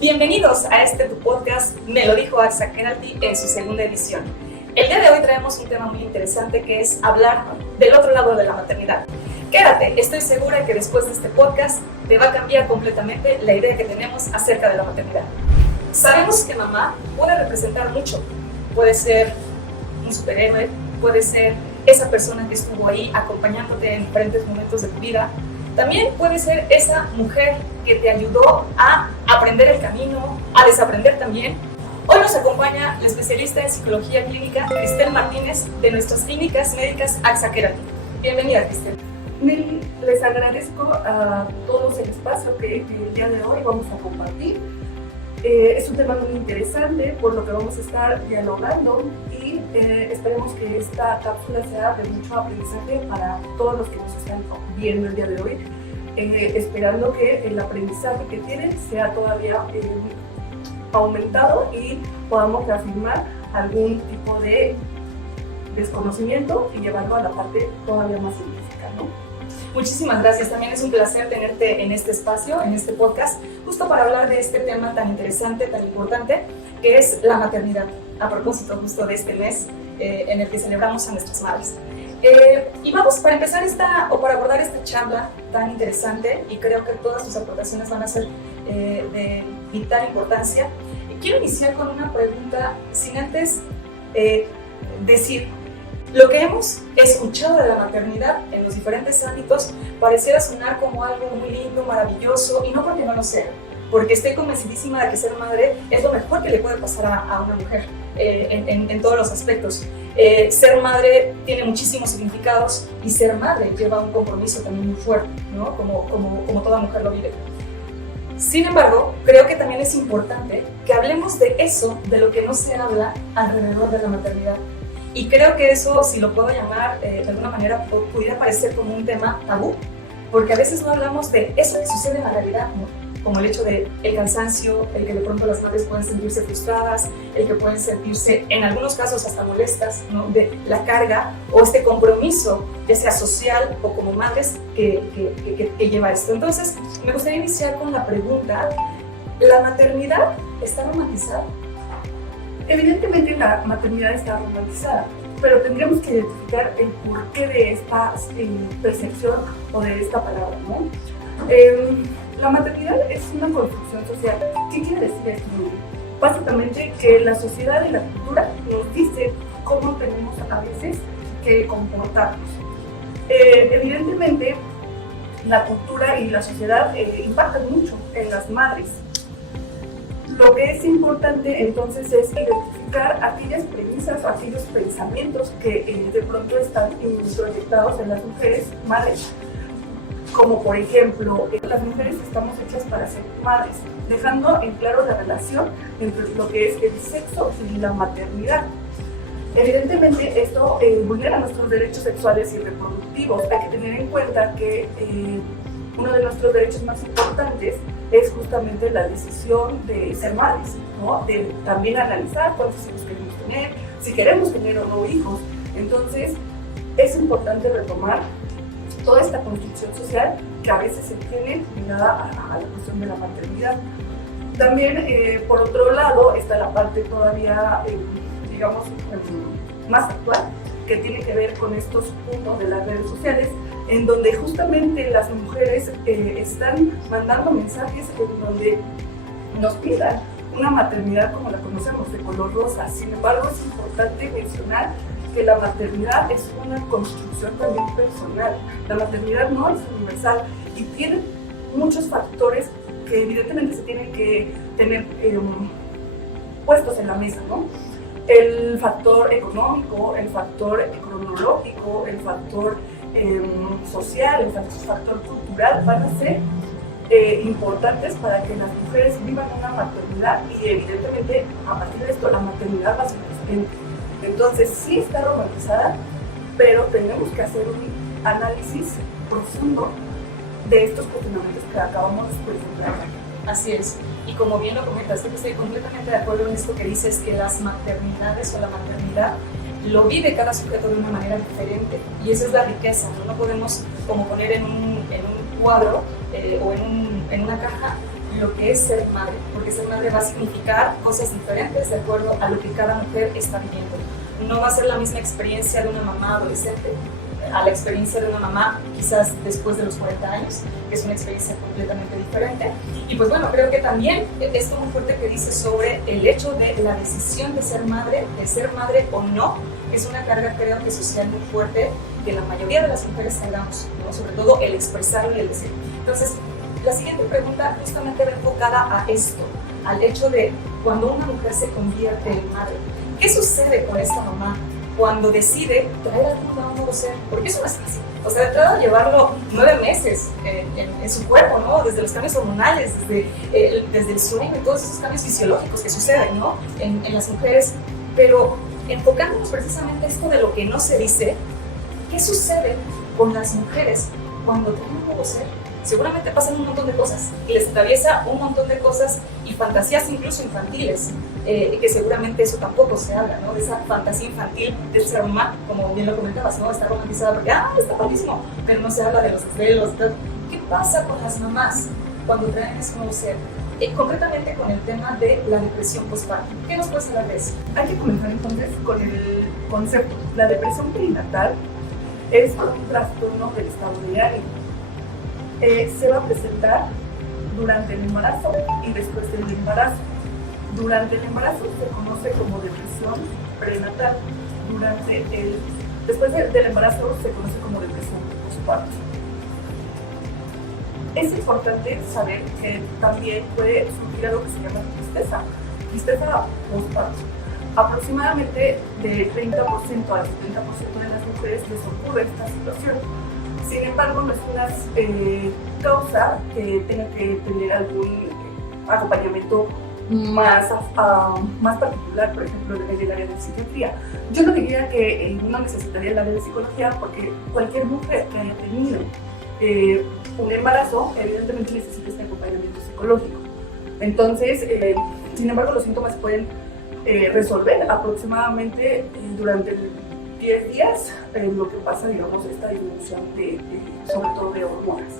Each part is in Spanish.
Bienvenidos a tu podcast, Me lo dijo AXA Kennedy en su segunda edición. El día de hoy traemos un tema muy interesante que es hablar del otro lado de la maternidad. Quédate, estoy segura que después de este podcast te va a cambiar completamente la idea que tenemos acerca de la maternidad. Sabemos que mamá puede representar mucho, puede ser un superhéroe, puede ser esa persona que estuvo ahí acompañándote en diferentes momentos de tu vida. También puede ser esa mujer que te ayudó a aprender el camino, a desaprender también. Hoy nos acompaña la especialista en psicología clínica, Cristel Martínez, de nuestras clínicas médicas AXA Kennedy. Bienvenida, Cristel. Mil, les agradezco a todos el espacio que el día de hoy vamos a compartir. Es un tema muy interesante, por lo que vamos a estar dialogando y esperemos que esta cápsula sea de mucho aprendizaje para todos los que nos están viendo el día de hoy, esperando que el aprendizaje que tienen sea todavía aumentado y podamos reafirmar algún tipo de desconocimiento y llevarlo a la parte todavía más científica, ¿no? Muchísimas gracias, también es un placer tenerte en este espacio, en este podcast, justo para hablar de este tema tan interesante, tan importante, que es la maternidad, a propósito justo de este mes en el que celebramos a nuestras madres. Y vamos, para empezar para abordar esta charla tan interesante, y creo que todas tus aportaciones van a ser de vital importancia, quiero iniciar con una pregunta sin antes decir: lo que hemos escuchado de la maternidad en los diferentes ámbitos pareciera sonar como algo muy lindo, maravilloso, y no porque no lo sea, porque estoy convencidísima de que ser madre es lo mejor que le puede pasar a una mujer en todos los aspectos. Ser madre tiene muchísimos significados y ser madre lleva un compromiso también muy fuerte, ¿no? Como toda mujer lo vive. Sin embargo, creo que también es importante que hablemos de eso, de lo que no se habla alrededor de la maternidad. Y creo que eso, si lo puedo llamar de alguna manera, pudiera parecer como un tema tabú, porque a veces no hablamos de eso que sucede en la realidad, ¿no? Como el hecho del cansancio, el que de pronto las madres pueden sentirse frustradas, el que pueden sentirse en algunos casos hasta molestas, ¿no? De la carga o este compromiso, ya sea social o como madres, que lleva esto. Entonces, me gustaría iniciar con la pregunta: ¿la maternidad está romantizada? Evidentemente la maternidad está romantizada, pero tendríamos que identificar el porqué de esta percepción o de esta palabra, ¿no? La maternidad es una construcción social. ¿Qué quiere decir esto? Básicamente que la sociedad y la cultura nos dice cómo tenemos a veces que comportarnos. Evidentemente la cultura y la sociedad impactan mucho en las madres. Lo que es importante entonces es identificar aquellas premisas o aquellos pensamientos que de pronto están introyectados en las mujeres madres. Como por ejemplo, las mujeres estamos hechas para ser madres, dejando en claro la relación entre lo que es el sexo y la maternidad. Evidentemente esto vulnera nuestros derechos sexuales y reproductivos. Hay que tener en cuenta que uno de nuestros derechos más importantes es justamente la decisión de ser madres, ¿no? De también analizar cuántos hijos queremos tener, si queremos tener o no hijos. Entonces, es importante retomar toda esta construcción social que a veces se tiene ligada a la cuestión de la maternidad. También, por otro lado, está la parte todavía, digamos, más actual, que tiene que ver con estos puntos de las redes sociales, en donde justamente las mujeres están mandando mensajes en donde nos pidan una maternidad como la conocemos, de color rosa. Sin embargo, es importante mencionar que la maternidad es una construcción también personal. La maternidad no es universal y tiene muchos factores que evidentemente se tienen que tener puestos en la mesa, ¿no? El factor económico, el factor cronológico, el factor social, el factor cultural van a ser importantes para que las mujeres vivan una maternidad y evidentemente a partir de esto la maternidad va a ser existente. Entonces sí está romantizada, pero tenemos que hacer un análisis profundo de estos cuestionamientos que acabamos de presentar. Así es, y como bien lo comentas, estoy completamente de acuerdo en esto que dices, que las maternidades o la maternidad lo vive cada sujeto de una manera diferente, y esa es la riqueza, ¿no? No podemos como poner en un cuadro o en una caja lo que es ser madre, porque ser madre va a significar cosas diferentes de acuerdo a lo que cada mujer está viviendo. No va a ser la misma experiencia de una mamá adolescente a la experiencia de una mamá quizás después de los 40 años, que es una experiencia completamente diferente. Y pues bueno, creo que también esto muy fuerte que dice sobre el hecho de la decisión de ser madre o no, que es una carga creo que social muy fuerte que la mayoría de las mujeres tengamos, ¿no? Sobre todo el expresarlo y el decir. Entonces, la siguiente pregunta justamente va enfocada a esto, al hecho de cuando una mujer se convierte en madre, ¿qué sucede con esta mamá cuando decide traer al mundo a un nuevo ser? Porque eso no es fácil. O sea, de entrada llevarlo 9 meses en su cuerpo, ¿no? Desde los cambios hormonales, desde el sueño y todos esos cambios fisiológicos que suceden, ¿no? En las mujeres. Pero enfocándonos precisamente esto de lo que no se dice, ¿qué sucede con las mujeres cuando traen un nuevo ser? Seguramente pasan un montón de cosas y les atraviesa un montón de cosas y fantasías incluso infantiles, que seguramente eso tampoco se habla, ¿no? De esa fantasía infantil de ser mamá, como bien lo comentabas, ¿no? Está romantizada porque, está padrísimo, pero no se habla de los desvelos. ¿Qué pasa con las mamás cuando traen ese nuevo ser? Concretamente con el tema de la depresión postparto. ¿Qué nos puedes hablar de eso? Hay que comenzar entonces con el concepto. La depresión perinatal es un trastorno del estado de ánimo. Se va a presentar durante el embarazo y después del embarazo. Durante el embarazo se conoce como depresión prenatal. Después del embarazo se conoce como depresión postparto. Es importante saber que también puede surgir algo que se llama tristeza postparto. Aproximadamente del 30% al 70% de las mujeres les ocurre esta situación. Sin embargo, no es una causa que tenga que tener algún acompañamiento más particular, por ejemplo, en el área de psiquiatría. Yo no diría que no necesitaría el área de psicología, porque cualquier mujer que haya tenido un embarazo, evidentemente necesita este acompañamiento psicológico. Entonces, sin embargo, los síntomas pueden resolver aproximadamente durante 10 días, lo que pasa, digamos, esta disminución sobre todo de hormonas.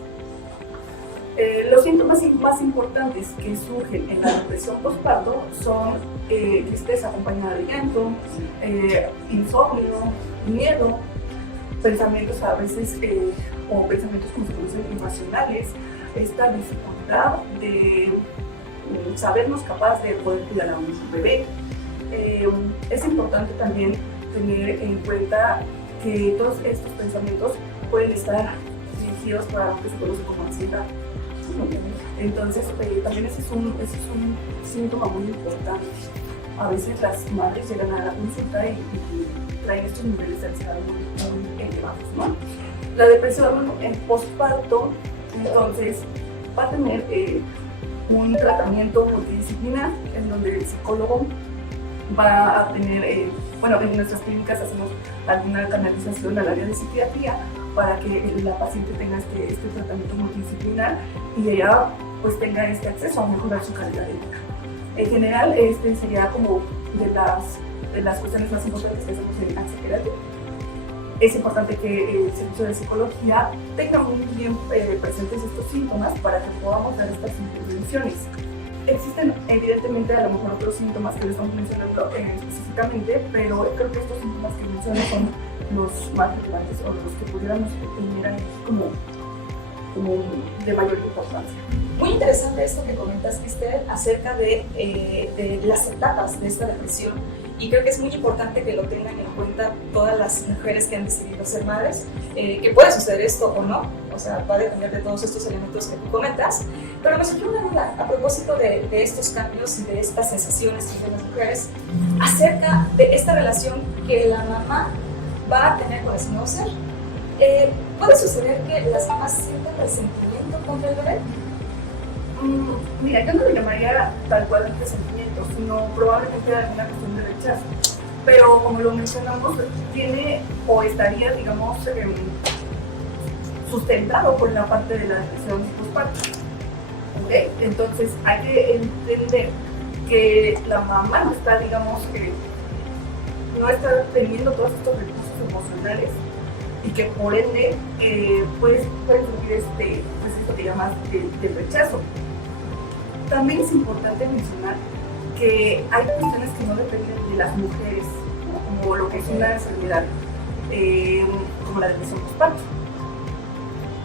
Los síntomas más importantes que surgen en la depresión postparto son tristeza acompañada de llanto, insomnio, miedo, pensamientos a veces o pensamientos como se conocen irracionales, esta dificultad de sabernos capaz de poder cuidar a un bebé. Es importante también tener en cuenta que todos estos pensamientos pueden estar dirigidos para lo que se conoce como ansiedad. Entonces, también ese es un síntoma muy importante. A veces las madres llegan a la consulta y traen estos niveles de ansiedad muy elevados, ¿no? La depresión en postparto, entonces, va a tener un tratamiento multidisciplinar en donde el psicólogo va a tener, en nuestras clínicas hacemos alguna canalización al área de psiquiatría para que la paciente tenga este tratamiento multidisciplinar y ella pues tenga este acceso a mejorar su calidad de vida. En general, este sería como de las cuestiones más importantes que hacemos en Axaterapia. Es importante que el servicio de psicología tenga muy bien presentes estos síntomas para que podamos dar estas intervenciones. Existen evidentemente a lo mejor otros síntomas que les estamos mencionando específicamente, pero creo que estos síntomas que menciono son los más relevantes o los que pudiéramos tener ahí como de mayor importancia. Muy interesante esto que comentas, Cristel, acerca de las etapas de esta depresión, y creo que es muy importante que lo tengan en cuenta todas las mujeres que han decidido ser madres, que puede suceder esto o no, o sea, va a depender de todos estos elementos que tú comentas, pero me surgió una duda a propósito de estos cambios y de estas sensaciones de las mujeres, acerca de esta relación que la mamá va a tener con ese nuevo ser. ¿Puede suceder que las mamás sientan resentimiento contra el bebé? Mira, yo no le llamaría tal cual el resentimiento, sino probablemente alguna cuestión de rechazo. Pero como lo mencionamos, tiene o estaría, digamos, sustentado por la parte de la depresión postparto. ¿Okay? Entonces hay que entender que la mamá no está, digamos, no está teniendo todos estos recursos emocionales y que por ende puede surgir esto que llamas del rechazo. también es importante mencionar que hay cuestiones que no dependen de las mujeres, ¿no? Como lo que es una enfermedad, como la depresión postparto.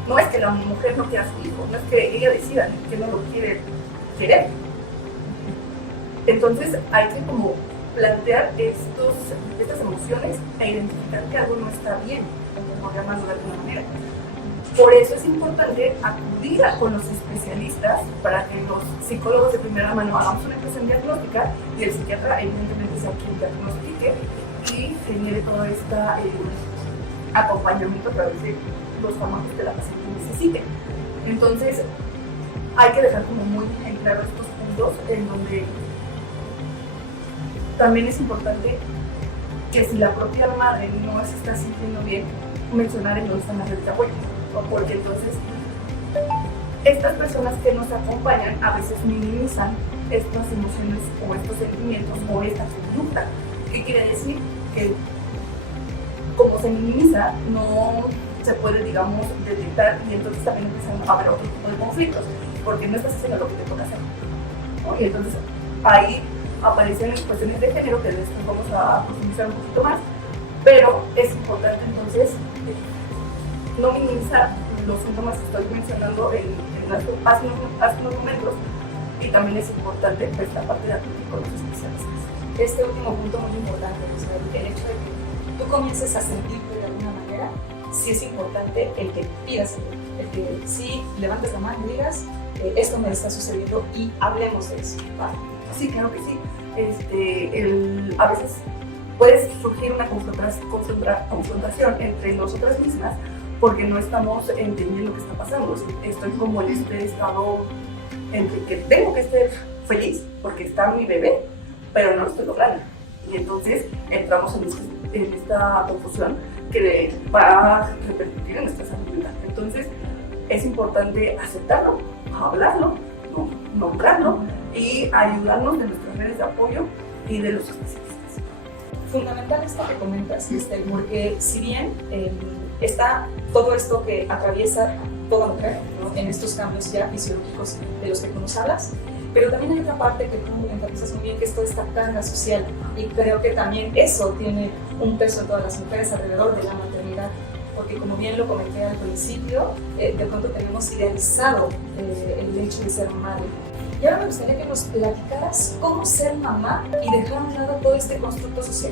No es que la mujer no quiera a su hijo, no es que ella decida que no lo quiere querer. Entonces hay que como plantear estas emociones e identificar que algo no está bien, por llamarlo de alguna manera. Por eso es importante acudir con los especialistas para que los psicólogos de primera mano hagamos una impresión diagnóstica y el psiquiatra evidentemente sea quien diagnostique y genere todo este acompañamiento a través de los fármacos que la paciente necesite. Entonces hay que dejar como muy en claro estos puntos en donde también es importante que si la propia madre no se está sintiendo bien, mencionar en dónde están las redes de apoyo, porque entonces estas personas que nos acompañan a veces minimizan estas emociones o estos sentimientos o esta conducta. ¿Qué quiere decir? Que como se minimiza, no se puede, digamos, detectar y entonces también empiezan a haber otro tipo de conflictos, porque no estás haciendo lo que te toca hacer, ¿no? Y entonces ahí aparecen cuestiones de género que después vamos a profundizar un poquito más, pero es importante entonces no minimizar los síntomas que estoy mencionando hace unos momentos, y también es importante pues, la parte de acudir con los especialistas. Este último punto muy importante, el hecho de que tú comiences a sentirte de alguna manera, sí es importante el que pidas ayuda, el que sí levantes la mano y digas, esto me está sucediendo y hablemos de eso, ¿vale? Sí, claro que sí. A veces puede surgir una confrontación entre nosotras mismas porque no estamos entendiendo qué está pasando. Estoy como en este estado entre que tengo que estar feliz porque está mi bebé, pero no lo estoy logrando. Y entonces entramos en esta confusión que va a repercutir en nuestra salud mental. Entonces es importante aceptarlo, hablarlo, nombrarlo y ayudarnos de nuestras redes de apoyo y de los especialistas. Fundamental esto que comentas, porque si bien está todo esto que atraviesa toda mujer, ¿no? En estos cambios ya fisiológicos de los que tú nos hablas, pero también hay otra parte que tú enfatizas muy bien, que es toda esta carga social, y creo que también eso tiene un peso en todas las mujeres alrededor de la maternidad, porque como bien lo comenté al principio, de pronto tenemos idealizado el hecho de ser madre. Y ahora me gustaría que nos platicaras cómo ser mamá y dejar a un lado todo este constructo social.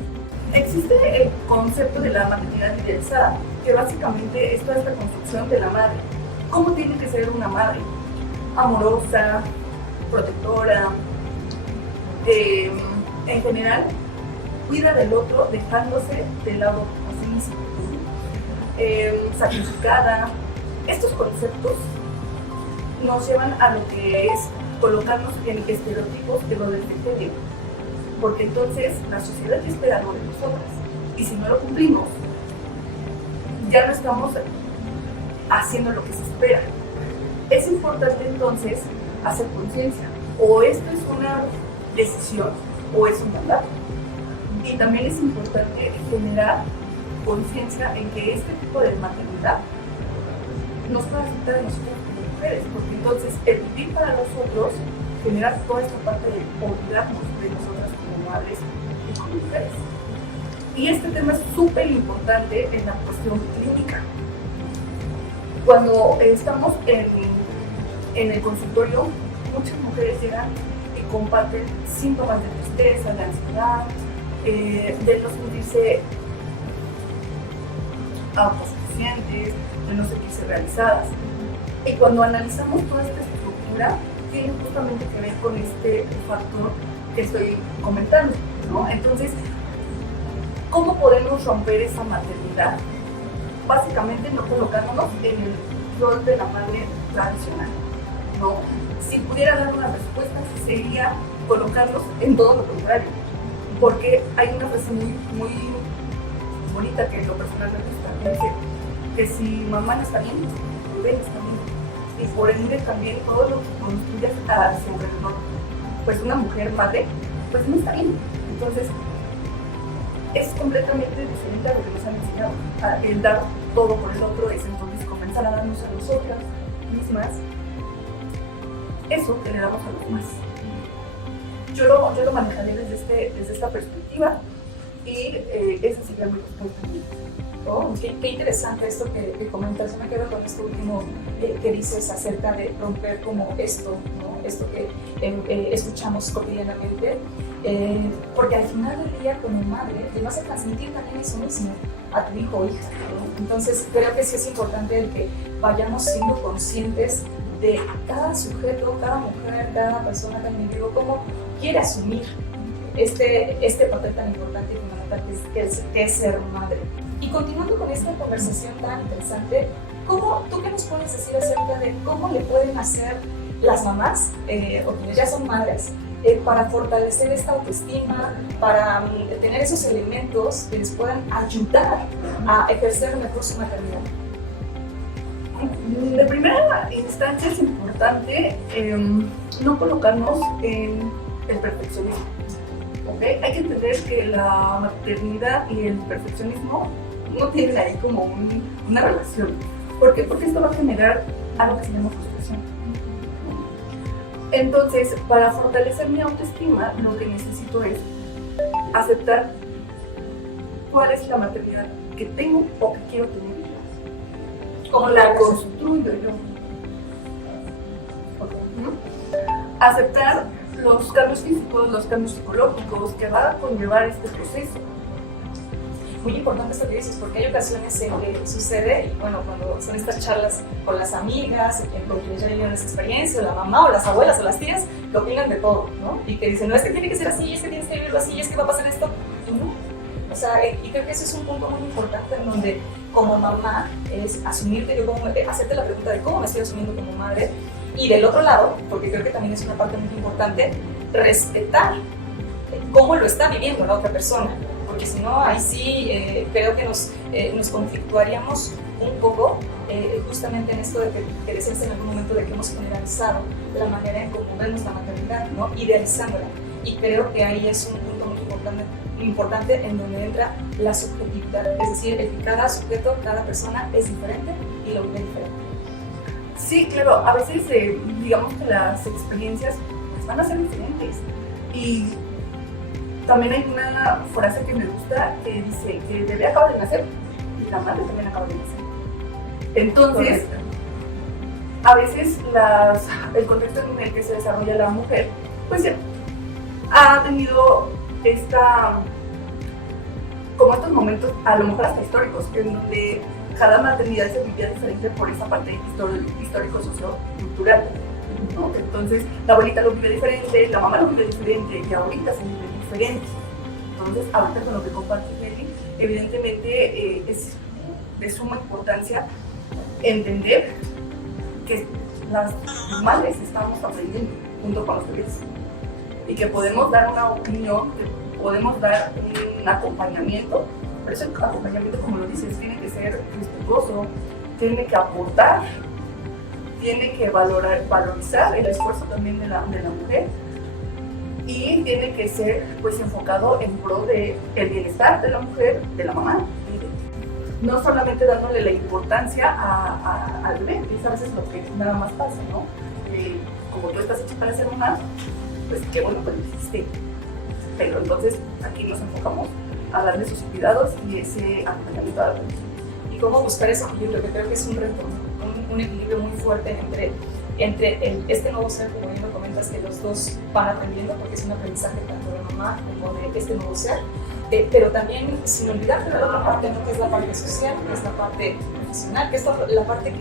Existe el concepto de la maternidad idealizada, que básicamente es toda esta construcción de la madre. ¿Cómo tiene que ser una madre? Amorosa, protectora, en general, cuida del otro dejándose de lado a sí mismo. Sacrificada. Estos conceptos nos llevan a lo que es colocarnos en estereotipos de roles de género, porque entonces la sociedad espera algo de nosotras y si no lo cumplimos ya no estamos haciendo lo que se espera. Es importante entonces hacer conciencia, o esto es una decisión o es un mandato, y también es importante generar conciencia en que este tipo de maternidad nos puede afectar a nosotros como mujeres, porque entonces el vivir para nosotros genera toda esta parte de olvidarnos de nosotras como madres y como mujeres. Y este tema es súper importante en la cuestión clínica. Cuando estamos en el consultorio, muchas mujeres llegan y comparten síntomas de tristeza, de ansiedad, de no sentirse autosuficientes, de no sentirse realizadas. Y cuando analizamos toda esta estructura, tiene justamente que ver con este factor que estoy comentando, ¿no? Entonces, ¿cómo podemos romper esa maternidad? Básicamente no colocándonos en el rol de la madre tradicional, ¿no? Si pudiera dar una respuesta, sería colocarnos en todo lo contrario, porque hay una frase muy bonita que en lo personal me gusta, que si mamá no está bien, bebé no está bien, y por ende también todo lo que construyas a su alrededor, pues una mujer madre, pues no está bien. Entonces es completamente diferente a lo que nos han enseñado. El dar todo por el otro es entonces comenzar a darnos a nosotras mismas eso que le damos a los demás. Yo lo manejaré desde esta perspectiva y esa sería mi respuesta. Oh, qué interesante esto que comentas. Yo me quedo con esto último que dices acerca de romper como esto, ¿no? Esto que escuchamos cotidianamente, porque al final del día como madre te vas a transmitir también eso mismo a tu hijo o hija, ¿no? Entonces creo que sí es importante el que vayamos siendo conscientes de cada sujeto, cada mujer, cada persona, cada individuo, cómo quiere asumir este papel tan importante y fundamental que es ser madre. Y continuando con esta conversación tan interesante, ¿tú qué nos puedes decir acerca de cómo le pueden hacer las mamás o quienes ya son madres para fortalecer esta autoestima, para tener esos elementos que les puedan ayudar a ejercer mejor su maternidad? De primera instancia es importante no colocarnos en el perfeccionismo. ¿Okay? Hay que entender que la maternidad y el perfeccionismo no tienen ahí como una relación. ¿Por qué? Porque esto va a generar algo que se llama frustración. Entonces, para fortalecer mi autoestima, lo que necesito es aceptar cuál es la maternidad que tengo o que quiero tener. ¿Cómo la construyo yo? Aceptar los cambios físicos, los cambios psicológicos que va a conllevar este proceso. Muy importante esto que dices, porque hay ocasiones en que sucede, y bueno, cuando son estas charlas con las amigas, con quienes ya vivieron esa experiencia, o la mamá, o las abuelas, o las tías, que opinan de todo, ¿no? Y que dicen, no, es que tiene que ser así, es que tienes que vivirlo así, es que va a pasar esto, y no. O sea, y creo que ese es un punto muy importante en donde, como mamá, es asumirte, hacerte la pregunta de cómo me estoy asumiendo como madre, y del otro lado, porque creo que también es una parte muy importante, respetar cómo lo está viviendo la otra persona. Porque si no, ahí sí creo que nos conflictuaríamos un poco justamente en esto de que decías en algún momento de que hemos generalizado la manera en cómo vemos la maternidad, ¿no? Idealizándola. Y creo que ahí es un punto muy importante en donde entra la subjetividad, es decir, el que cada sujeto, cada persona es diferente y lo vive diferente. Sí, claro, a veces digamos que las experiencias pues, van a ser diferentes. Y también hay una frase que me gusta que dice que el bebé acaba de nacer y la madre también acaba de nacer. Entonces, a veces el contexto en el que se desarrolla la mujer, pues ha tenido como estos momentos, a lo mejor hasta históricos, en donde cada maternidad se vivía diferente por esa parte histórico-sociocultural, ¿no? Entonces, la abuelita lo vive diferente, la mamá lo vive diferente y ahorita se vive diferente. Entonces, ahorita con lo que comparte Nelly, evidentemente es de suma importancia entender que las madres estamos aprendiendo junto con los bebés y que podemos dar una opinión, que podemos dar un acompañamiento. Por eso el acompañamiento, como lo dices, tiene que ser respetuoso, tiene que aportar, tiene que valorizar el esfuerzo también de la mujer y tiene que ser pues enfocado en pro del bienestar de la mujer, de la mamá, no solamente dándole la importancia al bebé, que es a veces lo que nada más pasa, ¿no? Como tú estás hecha para ser mamá, pues qué bueno que lo hiciste, pero entonces aquí nos enfocamos a darle sus cuidados y ese acompañamiento a la mujer. Y cómo buscar ese equilibrio, que creo que es un reto, un equilibrio muy fuerte entre este nuevo ser, como bien lo comentas, que los dos van aprendiendo, porque es un aprendizaje tanto de mamá como de este nuevo ser, pero también sin olvidar de la otra parte, ¿no? Que es la parte social, que es la parte profesional, que es la parte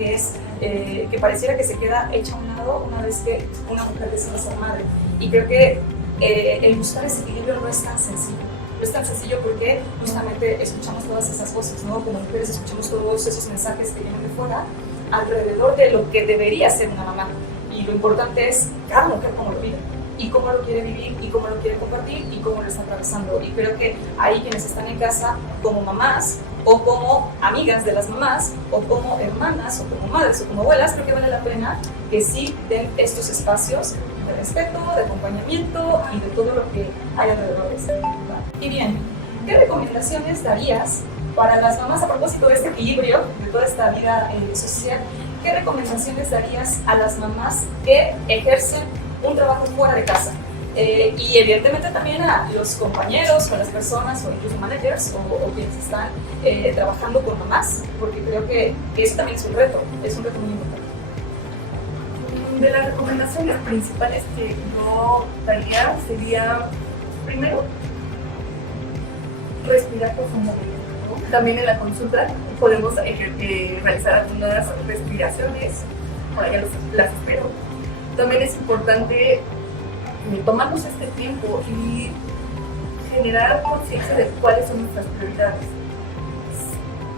que pareciera que se queda hecha a un lado una vez que una mujer decide ser madre. Y creo que el buscar ese equilibrio no es tan sencillo. No es tan sencillo porque justamente escuchamos todas esas voces, ¿no? Como mujeres escuchamos todos esos mensajes que vienen de fuera alrededor de lo que debería ser una mamá. Y lo importante es cada mujer cómo lo vive, y cómo lo quiere vivir, y cómo lo quiere compartir, y cómo lo está atravesando. Y creo que ahí quienes están en casa como mamás, o como amigas de las mamás, o como hermanas, o como madres, o como abuelas, creo que vale la pena que sí den estos espacios de respeto, de acompañamiento y de todo lo que hay alrededor de eso. Y bien, ¿qué recomendaciones darías para las mamás, a propósito de este equilibrio, de toda esta vida social, ¿qué recomendaciones darías a las mamás que ejercen un trabajo fuera de casa? Y evidentemente también a los compañeros, o a las personas, o incluso managers, o quienes están trabajando con mamás, porque creo que eso también es un reto muy importante. De las recomendaciones principales que yo daría sería, primero, respirar profundamente, ¿no? También en la consulta podemos realizar algunas respiraciones, por allá las espero. También es importante tomarnos este tiempo y generar conciencia de cuáles son nuestras prioridades.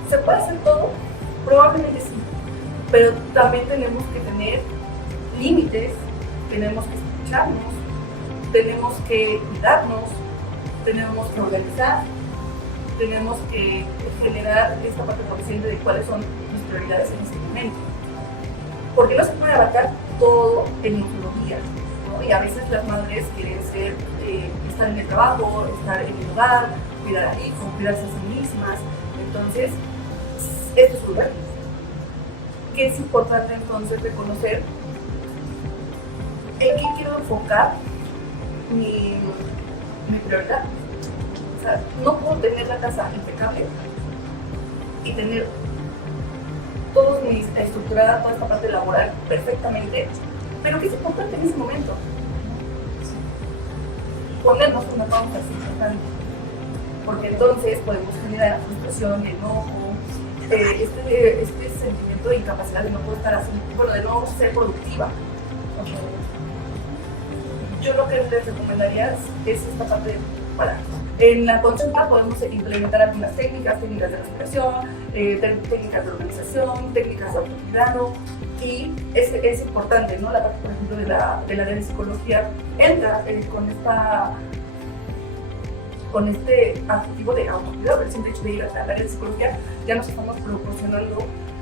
¿Se puede hacer todo? Probablemente sí, pero también tenemos que tener límites, tenemos que escucharnos, tenemos que cuidarnos, tenemos que organizar, tenemos que generar esta parte consciente de cuáles son mis prioridades en este momento. Porque no se puede abarcar todo en un solo día, ¿no? Y a veces las madres quieren estar en el trabajo, estar en el hogar, cuidar al hijo, cuidarse a sí mismas. Entonces, esto es un reto. Que es importante entonces reconocer en qué quiero enfocar mi prioridad. O sea, no puedo tener la casa impecable y tener estructurada toda esta parte laboral perfectamente, pero ¿qué es importante en ese momento? Ponernos una pausa es importante, porque entonces podemos generar frustración, enojo, este sentimiento de incapacidad de no poder estar así, bueno, de no ser productiva. Yo lo que les recomendaría es esta parte de parar. En la consulta podemos implementar algunas técnicas de respiración, técnicas de organización, técnicas de autocuidado, y es importante, ¿no? La parte, por ejemplo, de la área de psicología entra con este adjetivo de autocuidado. El simple hecho de ir al área de psicología ya nos estamos proporcionando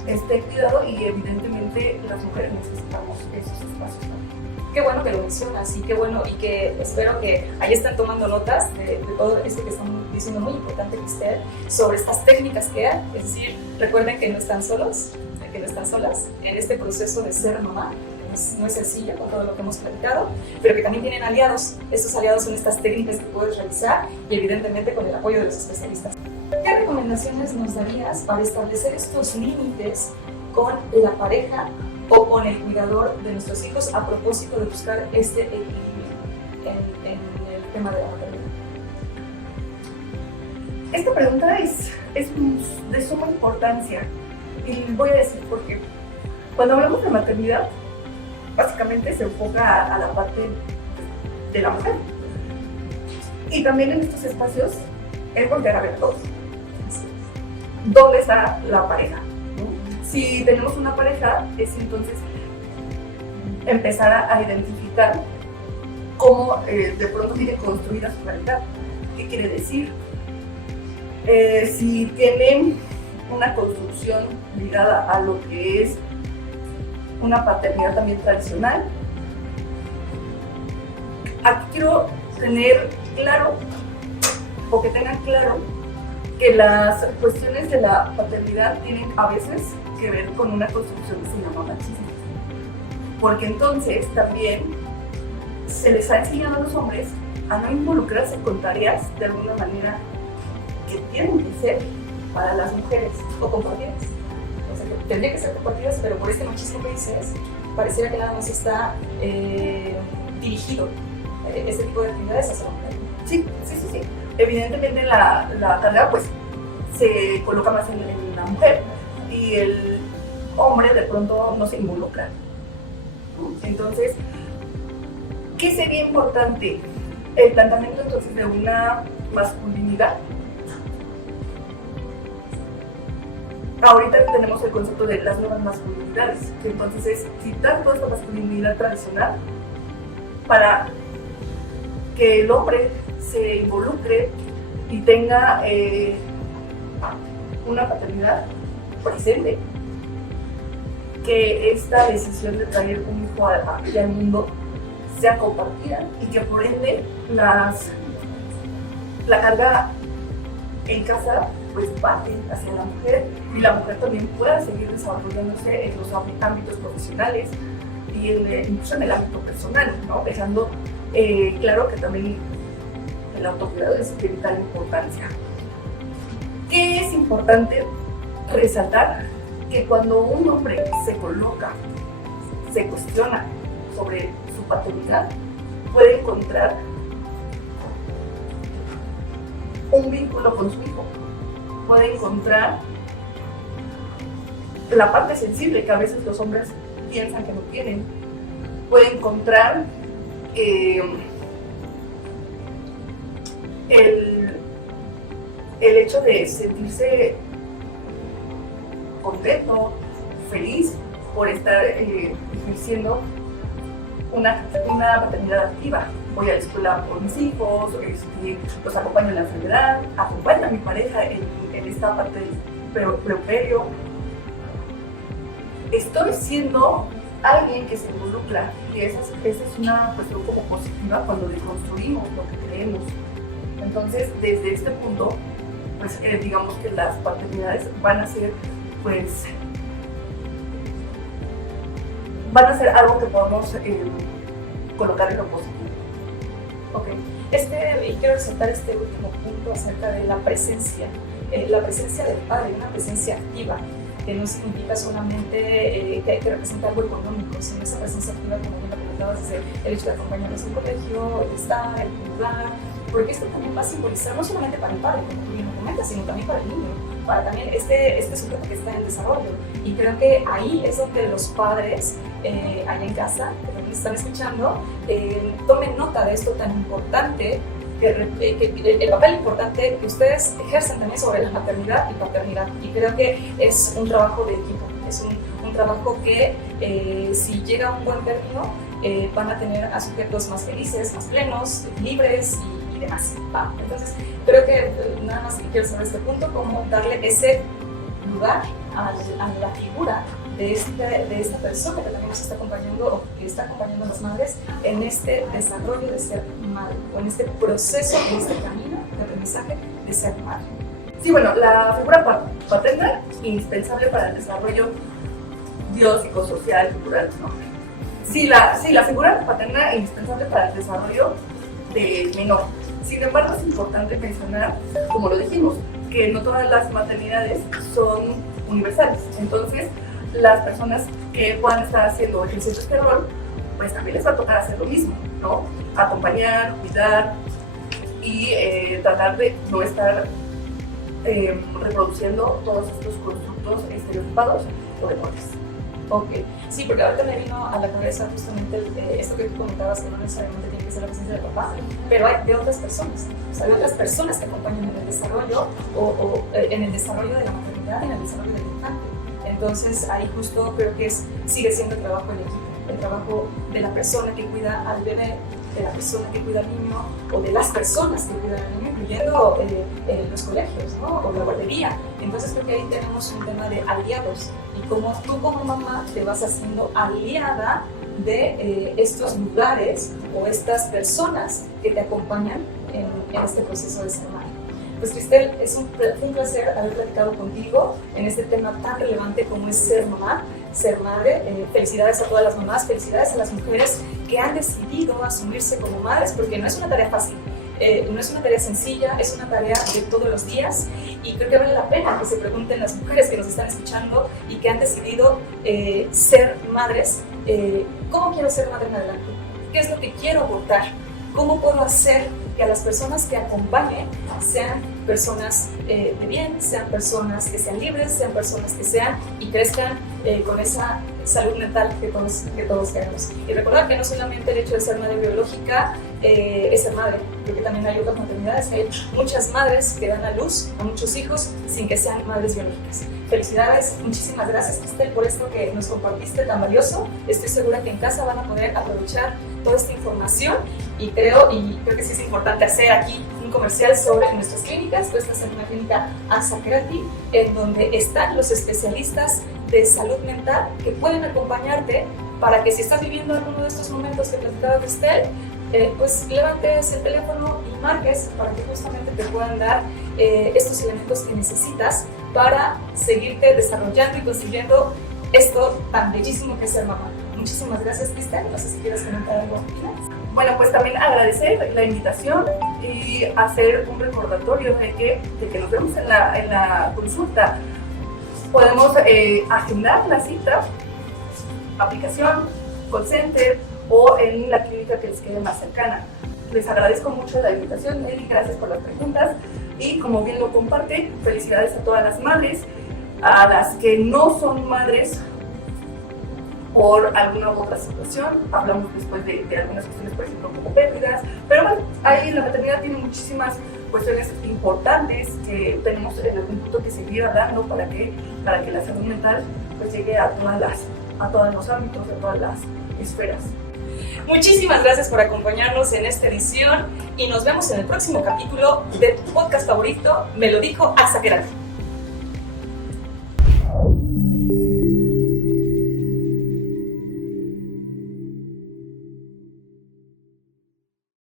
este cuidado, y evidentemente las mujeres necesitamos esos espacios también. Qué bueno que lo mencionas, y qué bueno, y que espero que ahí estén tomando notas de todo esto que están diciendo, muy importante, Cristel, sobre estas técnicas que hay. Es decir, recuerden que no están solos, que no están solas en este proceso de ser mamá. No es sencillo con todo lo que hemos platicado, pero que también tienen aliados. Estos aliados son estas técnicas que puedes realizar, y evidentemente con el apoyo de los especialistas. ¿Qué recomendaciones nos darías para establecer estos límites con la pareja o con el cuidador de nuestros hijos, a propósito de buscar este equilibrio en el tema de la maternidad? Esta pregunta es de suma importancia, y voy a decir por qué. Cuando hablamos de maternidad, básicamente se enfoca a la parte de la mujer, y también en estos espacios es volver a ver a todos. ¿Dónde está la pareja? Si tenemos una pareja, es entonces empezar a identificar cómo de pronto tiene construida su realidad. ¿Qué quiere decir? Si tienen una construcción ligada a lo que es una paternidad también tradicional, aquí quiero tener claro, o que tengan claro, que las cuestiones de la paternidad tienen a veces que ver con una construcción que se llama machismo. Porque entonces también se les ha enseñado a los hombres a no involucrarse con tareas de alguna manera que tienen que ser para las mujeres o compartidas. O sea, que tendría que ser compartidas, pero por este machismo que dices, pareciera que nada más está dirigido este tipo de actividades hacia la mujer. Sí. Evidentemente la tarea pues se coloca más en la mujer, y el hombre de pronto no se involucra. Entonces, ¿qué sería importante? El planteamiento entonces de una masculinidad. Ahorita tenemos el concepto de las nuevas masculinidades, que entonces es quitar toda esta masculinidad tradicional para que el hombre se involucre y tenga una paternidad presente, que esta decisión de traer un hijo al mundo sea compartida, y que por ende la carga en casa pues parte hacia la mujer y la mujer también pueda seguir desarrollándose en los ámbitos profesionales y incluso en el ámbito personal, ¿no? Dejando claro que también el autocuidado es de vital importancia. ¿Qué es importante resaltar? Que cuando un hombre se coloca, se cuestiona sobre su paternidad, puede encontrar un vínculo con su hijo, puede encontrar la parte sensible que a veces los hombres piensan que no tienen, puede encontrar el hecho de sentirse contento, feliz por estar ejerciendo una paternidad activa. Voy a la escuela con mis hijos, los acompaño en la enfermedad, acompaño a mi pareja en esta parte del puerperio. Estoy siendo alguien que se involucra y esa es una cuestión como positiva cuando deconstruimos lo que creemos. Entonces, desde este punto, pues digamos que las paternidades van a ser algo que podamos colocar en lo positivo. Ok, y quiero resaltar este último punto acerca de la presencia del padre, una presencia activa, que no significa solamente que hay que representar algo económico, sino esa presencia activa, como bien lo comentabas, desde el hecho de acompañarlos al colegio, el estar, el jugar, porque esto también va a simbolizar no solamente para el padre, como tú bien lo comentas, sino también para el niño, para también este sujeto que está en desarrollo. Y creo que ahí es donde los padres, allá en casa, que también están escuchando, tomen nota de esto tan importante, que el papel importante que ustedes ejercen también sobre la maternidad y paternidad. Y creo que es un trabajo de equipo, es un trabajo que si llega a un buen término, van a tener a sujetos más felices, más plenos, libres y demás. ¿Va? Entonces, creo que nada más quiero saber este punto, cómo darle ese lugar a la figura de esta persona que también nos está acompañando o que está acompañando a las madres en este desarrollo de ser madre o en este proceso, en este camino de aprendizaje de ser madre. Sí, bueno, la figura paterna indispensable para el desarrollo biopsicosocial, cultural, ¿no? Sí, la figura paterna indispensable para el desarrollo del menor. Sin embargo, es importante mencionar, como lo dijimos, que no todas las maternidades son universales. Entonces, las personas que puedan estar ejerciendo este rol, pues también les va a tocar hacer lo mismo, ¿no? Acompañar, cuidar y tratar de no estar reproduciendo todos estos constructos estereotipados o de roles. Ok, sí, porque ahorita me vino a la cabeza justamente esto que tú comentabas, que no necesariamente tiene que ser la presencia del papá, pero hay de otras personas, o sea, de otras personas que acompañan en el desarrollo o en el desarrollo de la maternidad, en el desarrollo del infante. Entonces ahí justo creo que sigue siendo el trabajo del equipo, el trabajo de la persona que cuida al bebé, de la persona que cuida al niño o de las personas que cuidan al niño, incluyendo los colegios, ¿no? O la guardería. Entonces creo que ahí tenemos un tema de aliados y cómo tú como mamá te vas haciendo aliada de estos lugares o estas personas que te acompañan en este proceso de ser madre. Pues Cristel, fue un placer haber platicado contigo en este tema tan relevante como es ser mamá, ser madre. Felicidades a todas las mamás, felicidades a las mujeres que han decidido asumirse como madres, porque no es una tarea fácil, no es una tarea sencilla, es una tarea de todos los días y creo que vale la pena que se pregunten las mujeres que nos están escuchando y que han decidido ser madres, ¿cómo quiero ser madre en adelante? ¿Qué es lo que quiero aportar? ¿Cómo puedo hacer que a las personas que acompañen sean personas de bien, sean personas que sean libres, sean personas que sean y crezcan con esa salud mental que todos queremos? Y recordar que no solamente el hecho de ser madre biológica es ser madre, porque también hay otras maternidades, hay muchas madres que dan a luz a muchos hijos sin que sean madres biológicas. Felicidades, muchísimas gracias Cristel por esto que nos compartiste tan valioso. Estoy segura que en casa van a poder aprovechar toda esta información y creo que sí es importante hacer aquí un comercial sobre nuestras clínicas. Tú estás en una clínica AXA Creative, en donde están los especialistas de salud mental que pueden acompañarte para que si estás viviendo alguno de estos momentos que platicaba Cristel, pues levantes el teléfono y marques para que justamente te puedan dar estos elementos que necesitas para seguirte desarrollando y construyendo esto tan bellísimo que es ser mamá. Muchísimas gracias, Cristel. No sé si quieres comentar algo final. Bueno, pues también agradecer la invitación y hacer un recordatorio de que nos vemos en la consulta. Podemos agendar la cita, aplicación, call center o en la clínica que les quede más cercana. Les agradezco mucho la invitación, Nelly, gracias por las preguntas y como bien lo comparte, felicidades a todas las madres, a las que no son madres por alguna u otra situación. Hablamos después de algunas cuestiones, por ejemplo, como pérdidas, pero bueno, ahí la maternidad tiene muchísimas cuestiones importantes que tenemos en algún punto que seguir hablando para que la salud mental pues llegue a todos los ámbitos, a todas las esferas. Muchísimas gracias por acompañarnos en esta edición y nos vemos en el próximo capítulo de tu podcast favorito, Me lo dijo Axa Queralt.